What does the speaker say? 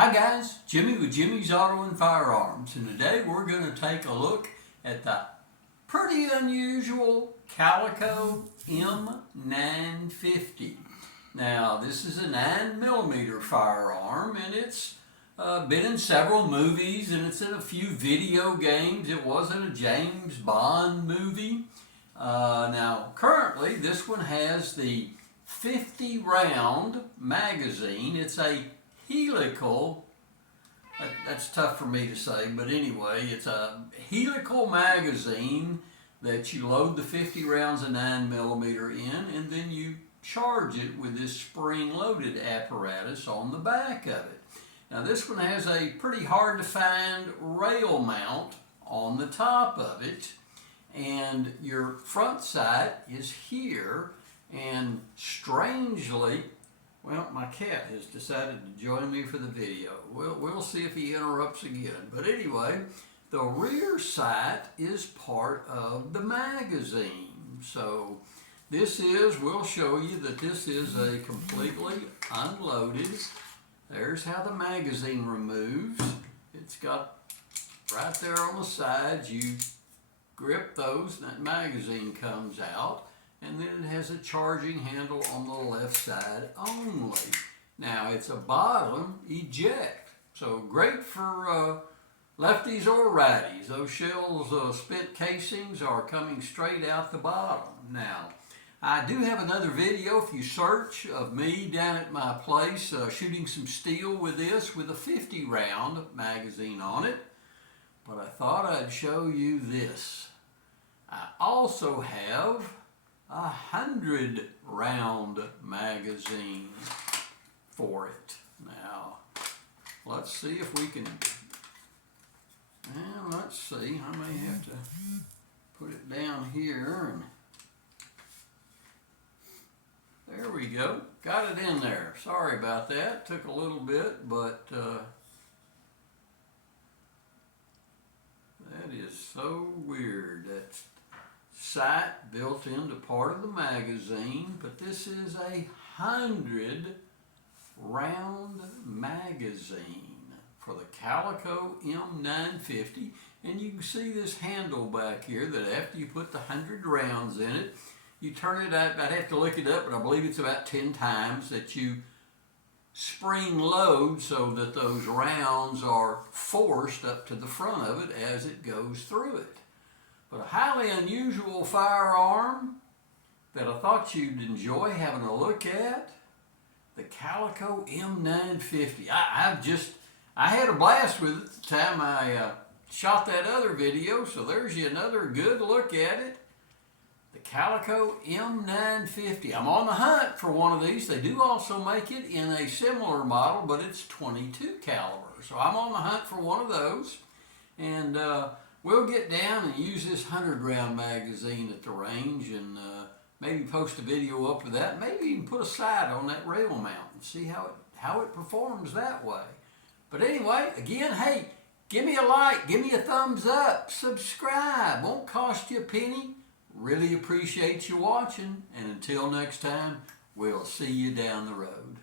Hi guys, Jimmy with Jimmy's Auto and Firearms, and today we're going to take a look at the pretty unusual Calico M-950. Now this is a 9mm firearm, and it's been in several movies and it's in a few video games. It wasn't a James Bond movie. Now currently this one has the 50 round magazine. It's a helical, that's tough for me to say, but anyway, it's a helical magazine that you load the 50 rounds of 9mm in, and then you charge it with this spring-loaded apparatus on the back of it. Now this one has a pretty hard to find rail mount on the top of it, and your front sight is here, and strangely, well, my cat has decided to join me for the video. We'll see if he interrupts again. But anyway, the rear sight is part of the magazine. So we'll show you that this is a completely unloaded. There's how the magazine removes. It's got right there on the sides. You grip those and that magazine comes out. And then it has a charging handle on the left side only. Now it's a bottom eject, so great for lefties or righties. Those shells, spent casings are coming straight out the bottom. Now I do have another video, if you search, of me down at my place shooting some steel with this with a 50 round magazine on it, but I thought I'd show you this. I also have a 100 round magazine for it. Now, let's see if we can, let's see, I may have to put it down here, and there we go, got it in there. Sorry about that, took a little bit, but that is so weird. That's sight built into part of the magazine, but this is a 100 round magazine for the Calico M-950, and you can see this handle back here that after you put the 100 rounds in it, you turn it out. I'd have to look it up, but I believe it's about 10 times that you spring load so that those rounds are forced up to the front of it as it goes through it. But a highly unusual firearm that I thought you'd enjoy having a look at, the Calico M-950. I had a blast with it the time I shot that other video, so there's you another good look at it. The Calico M-950. I'm on the hunt for one of these. They do also make it in a similar model, but it's 22 caliber. So I'm on the hunt for one of those, and we'll get down and use this 100 round magazine at the range, and maybe post a video up with that. Maybe even put a sight on that rail mount and see how it performs that way. But anyway, again, hey, give me a like, give me a thumbs up, subscribe. Won't cost you a penny. Really appreciate you watching, and until next time, we'll see you down the road.